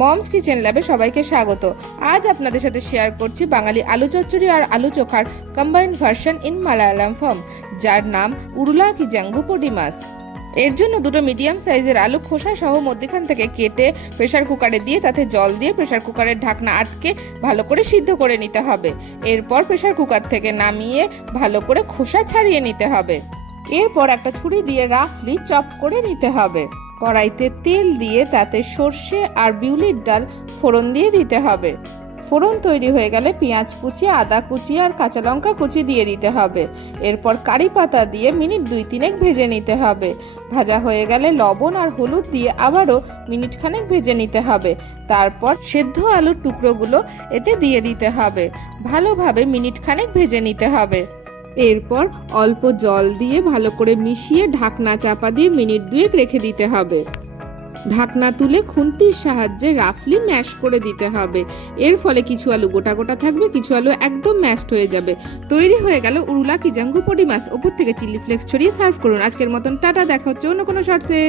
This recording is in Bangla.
মমস কিচেন ল্যাবে সবাইকে স্বাগত। আজ আপনাদের সাথে শেয়ার করছি বাঙালি আলু চচ্চড়ি আর আলু চোখার combined version in Malayalam form, যার নাম উরুলা কিজাঙ্গু পডি মাছ। এর জন্য দুটো মিডিয়াম সাইজের আলু খোসা সহ মধ্যখান থেকে কেটে প্রেসার কুকারে দিয়ে তাতে জল দিয়ে প্রেসার কুকারের ঢাকনা আটকে ভালো করে সিদ্ধ করে নিতে হবে। এরপর প্রেসার কুকার থেকে নামিয়ে ভালো করে খোসা ছাড়িয়ে নিতে হবে। এরপর একটা ছুরি দিয়ে রাফলি চপ করে নিতে হবে। কড়াইতে তেল দিয়ে তাতে সর্ষে আর বিউলির ডাল ফোড়ন দিয়ে দিতে হবে। ফোড়ন তৈরি হয়ে গেলে পেঁয়াজ কুচি, আদা কুচি আর কাঁচা লঙ্কা কুচি দিয়ে দিতে হবে। এরপর কারি পাতা দিয়ে মিনিট 2-3 ভেজে নিতে হবে। ভাজা হয়ে গেলে লবণ আর হলুদ দিয়ে আবারও মিনিট খানেক ভেজে নিতে হবে। তারপর সেদ্ধ আলুর টুকরোগুলো এতে দিয়ে দিতে হবে। ভালোভাবে মিনিট খানেক ভেজে নিতে হবে। এরপর অল্প জল দিয়ে ভালো করে মিশিয়ে ঢাকনা চাপা দিয়ে মিনিট 2 রেখে দিতে হবে। ঢাকনা তুলে খুন্তির সাহায্যে রাফলি ম্যাশ করে দিতে হবে। এর ফলে কিছু আলু গোটা গোটা থাকবে, কিছু আলু একদম ম্যাশড হয়ে যাবে। তৈরি হয়ে গেল উরুলা কিজাঙ্গু পডি মাছ। ওপর থেকে চিলি ফ্লেক্স ছড়িয়ে সার্ভ করুন। আজকের মতন টাটা, দেখা হচ্ছে অন্য কোনো শর্টসে।